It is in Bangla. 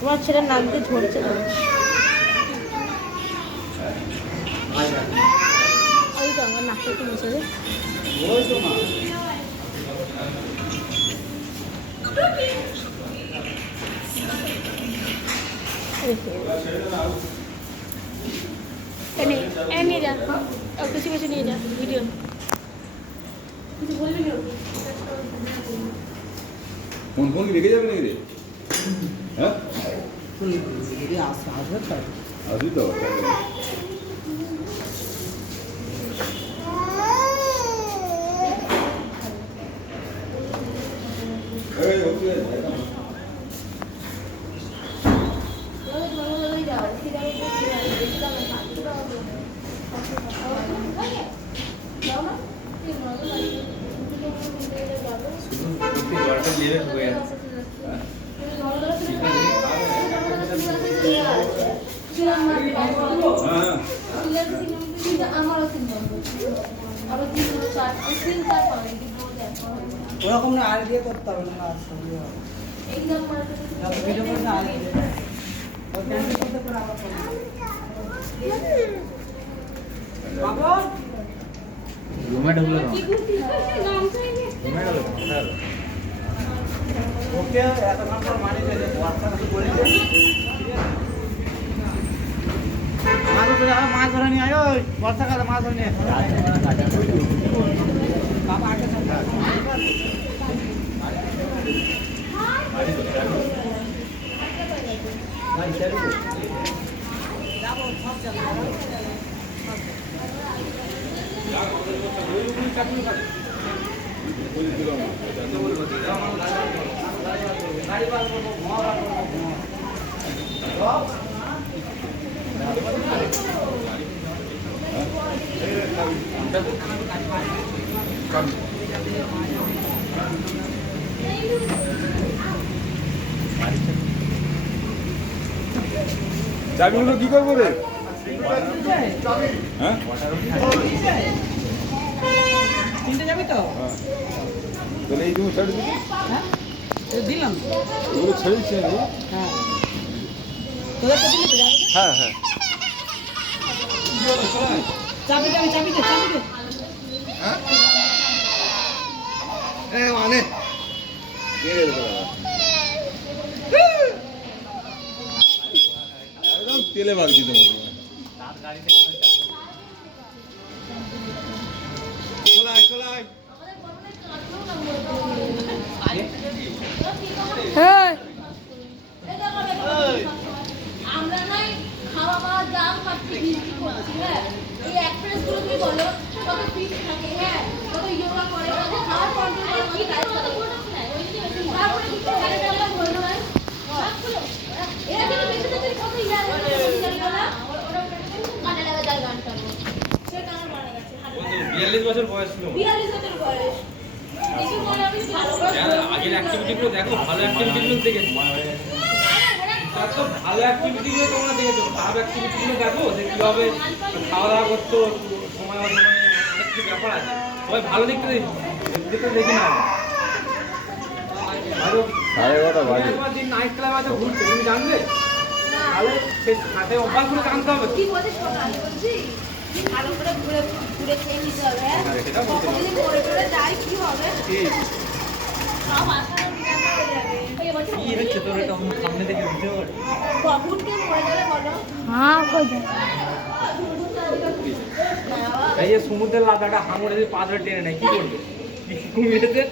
তোমার ছেলের নাক দিয়ে ঝরছে না। ওই তো আমার নাকটা একটু মুছে দে। নিয়ে যা, বেশি বেশি নিয়ে যা ভিডিও। কিছু বলবি না? ফোন ফোন কি রেখে যাবে নাকি রে? হ্যাঁ আসবি তো। ওরকম না, আর দিয়ে করতে হবে না, ভিডিও করে না, ওকে এত নম্বর মানি দেবে মাছ ধরে নিয়ে আয়, ওই বর্ষাকালে মাছ ধরে নিয়ে বাবা আগে চাবিগুলো কি করবো রে? হ্যাঁ কিনতে যাবি তো? তাহলে এই জন্য ছেড়ে দিবি? হ্যাঁ দিলাম, ওগুলো ছেড়ে দিচ্ছি না। হ্যাঁ তোদের তো দিলে তো যাবে। হ্যাঁ হ্যাঁ চাবি দে, চাবি দে, চাবি দে। মানে একদম তেলে বাগছি তোমার খোলাই খোলাই। আমরা নাই খাওয়া খাওয়া দাম পাচ্ছি বৃষ্টি করছি। হ্যাঁ এই অ্যাক্ট্রেস গুলো তুমি বলো কত ফিট থাকে, হ্যাঁ কত যোগা করে, কত খাওয়ার কন্ট্রোল করে, কি কাজ করে ওই যদি তারপরে কি করে হাজার টাকা বললো না সবগুলো এরা কিন্তু বেশি বেশি কত ইয়ার না কানে লাগা যায় গানটা সে কানে মারা গেছে 42 বছর বয়স ছিল। 42 বছর বয়স। দেখি মনে আমি ভালো আগের অ্যাক্টিভিটিগুলো দেখো, ভালো অ্যাক্টিভিটিগুলো দেখেছো। তো ভালো অ্যাক্টিভিটিগুলো তোমরা দেখেছো, খারাপ অ্যাক্টিভিটিগুলো দেখো যে কীভাবে খাওয়া দাওয়া করতো, সময় অনেক কিছু ব্যাপার আছে। সবাই ভালো দিকটা দেখি না। দিন নাইট ক্লাব আছে ঘুরছে, তুমি জানবে? তাহলে সে সাথে অভ্যাসগুলো জানতে হবে। কি বলিস কথা বলছি ভালো করে ঘুরে ঘুরে খেয়ে নিতে হবে। কতদিন পরে পরে যাই কি হবে সব আশা হয়ে যাবে। কি হচ্ছে তোর এটা সামনে থেকে ভিডিও করে? বাবুকে মরে যাবে বলো। এই যে সমুদ্রের লাদাটা হাঙড়ে পা ধরে টেনে নেয়, কি করবে? কুমিরেতে